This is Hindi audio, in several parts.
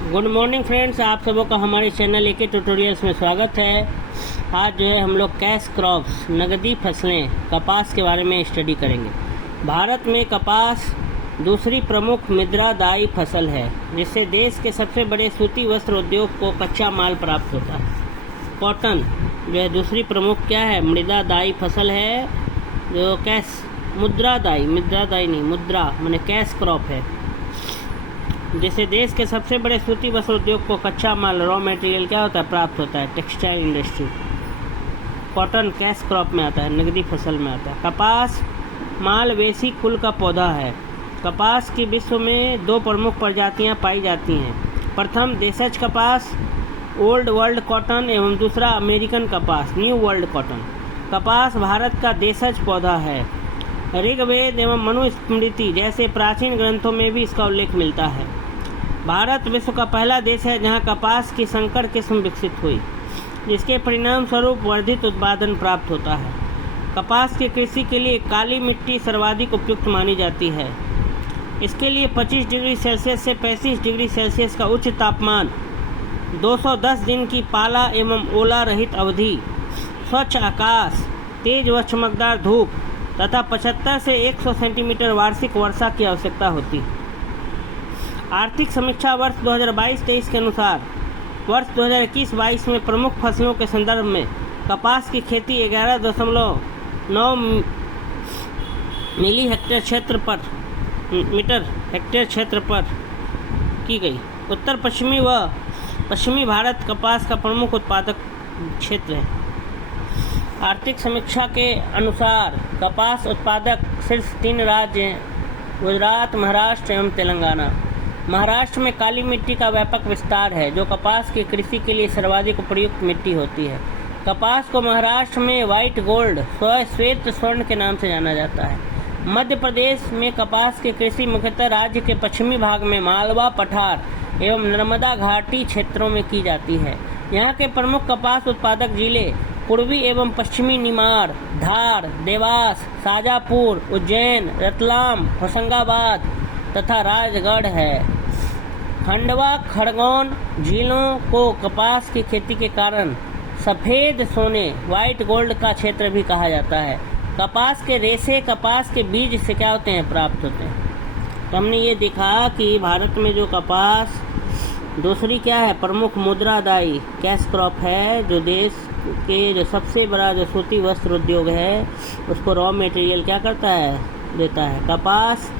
गुड मॉर्निंग फ्रेंड्स, आप सबों का हमारे चैनल एके ट्यूटोरियल्स में स्वागत है। आज जो है हम लोग कैश क्रॉप्स नगदी फसलें कपास के बारे में स्टडी करेंगे। भारत में कपास दूसरी प्रमुख मुद्रादायी फसल है, जिससे देश के सबसे बड़े सूती वस्त्र उद्योग को कच्चा माल प्राप्त होता है। कॉटन जो है दूसरी प्रमुख क्या है, मुद्रादायी फसल है, जो कैश मुद्रादायी नहीं, मुद्रा माने कैश क्रॉप है, जिससे देश के सबसे बड़े सूती वस्त्र उद्योग को कच्चा माल रॉ मटेरियल क्या होता है, प्राप्त होता है, textile industry. Cotton cash crop में आता है, नगदी फसल में आता है। कपास मालवेसी कुल का पौधा है। कपास की विश्व में दो प्रमुख प्रजातियां पाई जाती हैं। प्रथम देशज कपास ओल्ड वर्ल्ड कॉटन एवं दूसरा अमेरिकन कपास न्यू वर्ल्ड कॉटन। कपास भारत का देशज पौधा है। ऋग्वेद एवं मनुस्मृति जैसे प्राचीन ग्रंथों में भी इसका उल्लेख मिलता है। भारत विश्व का पहला देश है जहां कपास की संकर किस्म विकसित हुई, जिसके परिणाम स्वरूप वर्धित उत्पादन प्राप्त होता है। कपास की कृषि के लिए काली मिट्टी सर्वाधिक उपयुक्त मानी जाती है। इसके लिए 25 डिग्री सेल्सियस से 35 डिग्री सेल्सियस का उच्च तापमान, 210 दिन की पाला एवं ओला रहित अवधि, स्वच्छ आकाश, तेज व चमकदार धूप तथा 75 से 100 सेंटीमीटर वार्षिक वर्षा की आवश्यकता होती है। आर्थिक समीक्षा वर्ष 2022-23 के अनुसार वर्ष 2021-22 में प्रमुख फसलों के संदर्भ में कपास की खेती 11.9 मीटर हेक्टेयर क्षेत्र पर की गई। उत्तर पश्चिमी व पश्चिमी भारत कपास का प्रमुख उत्पादक क्षेत्र है। आर्थिक समीक्षा के अनुसार कपास उत्पादक सिर्फ 3 राज्य हैं, गुजरात, महाराष्ट्र एवं तेलंगाना। महाराष्ट्र में काली मिट्टी का व्यापक विस्तार है, जो कपास की कृषि के लिए सर्वाधिक उपयुक्त मिट्टी होती है। कपास को महाराष्ट्र में व्हाइट गोल्ड श्वेत स्वर्ण के नाम से जाना जाता है। मध्य प्रदेश में कपास की कृषि मुख्यतः राज्य के पश्चिमी भाग में मालवा पठार एवं नर्मदा घाटी क्षेत्रों में की जाती है। यहाँ के प्रमुख कपास उत्पादक जिले पूर्वी एवं पश्चिमी निमाड़, धार, देवास, शाजापुर, उज्जैन, रतलाम, होशंगाबाद तथा राजगढ़ है। खंडवा खरगोन जिलों को कपास की खेती के कारण सफ़ेद सोने व्हाइट गोल्ड का क्षेत्र भी कहा जाता है। कपास के रेशे कपास के बीज से क्या होते हैं, प्राप्त होते हैं। तो हमने ये देखा कि भारत में जो कपास दूसरी क्या है, प्रमुख मुद्रादायी कैश क्रॉप है, जो देश के जो सबसे बड़ा जो सूती वस्त्र उद्योग है उसको रॉ मटेरियल क्या करता है, देता है। कपास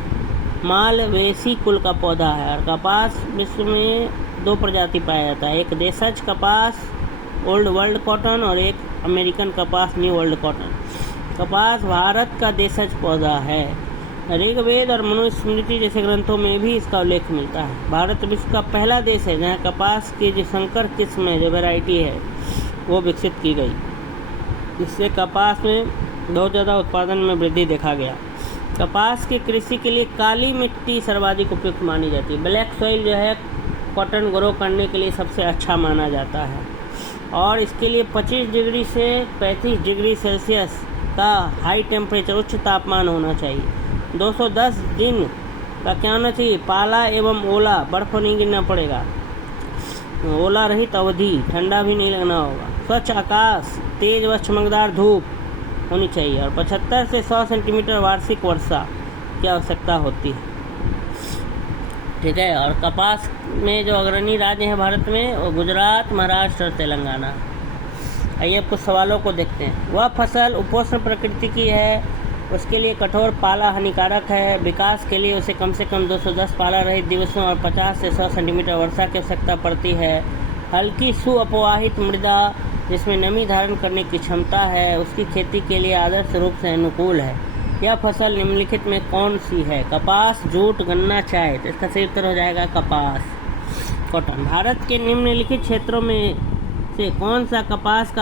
मालवेसी कुल का पौधा है और कपास विश्व में 2 प्रजाति पाया जाता है, एक देशज कपास ओल्ड वर्ल्ड कॉटन और एक अमेरिकन कपास न्यू वर्ल्ड कॉटन। कपास भारत का देशज पौधा है। ऋग्वेद और मनुस्मृति जैसे ग्रंथों में भी इसका उल्लेख मिलता है। भारत विश्व का पहला देश है जहाँ कपास की जो संकर किस्म है, जो वैरायटी है, वो विकसित की गई, इससे कपास में बहुत ज़्यादा उत्पादन में वृद्धि देखा गया। कपास की कृषि के लिए काली मिट्टी सर्वाधिक उपयुक्त मानी जाती है। ब्लैक सॉइल जो है कॉटन ग्रो करने के लिए सबसे अच्छा माना जाता है और इसके लिए 25 डिग्री से 35 डिग्री सेल्सियस का हाई टेम्परेचर उच्च तापमान होना चाहिए। 210 दिन का क्या होना चाहिए, पाला एवं ओला, बर्फ नहीं गिरना पड़ेगा, ओला रहित अवधि, ठंडा भी नहीं लगना होगा, स्वच्छ आकाश, तेज व चमकदार धूप होनी चाहिए और 75 से 100 सेंटीमीटर वार्षिक वर्षा की आवश्यकता होती है। ठीक है। और कपास में जो अग्रणी राज्य हैं भारत में, वो गुजरात, महाराष्ट्र और तेलंगाना। आइए अब कुछ सवालों को देखते हैं। वह फसल उपोष्ण प्रकृति की है, उसके लिए कठोर पाला हानिकारक है। विकास के लिए उसे कम से कम 210 पाला रहित दिवसों और 50 से 100 सेंटीमीटर वर्षा की आवश्यकता पड़ती है। हल्की सुअपवाहित मृदा जिसमें नमी धारण करने की क्षमता है, उसकी खेती के लिए आदर्श रूप से अनुकूल है। यह फसल निम्नलिखित में कौन सी है, कपास, जूट, गन्ना, चाय। तो इसका सही उत्तर हो जाएगा कपास, कॉटन। भारत के निम्नलिखित क्षेत्रों में से कौन सा कपास का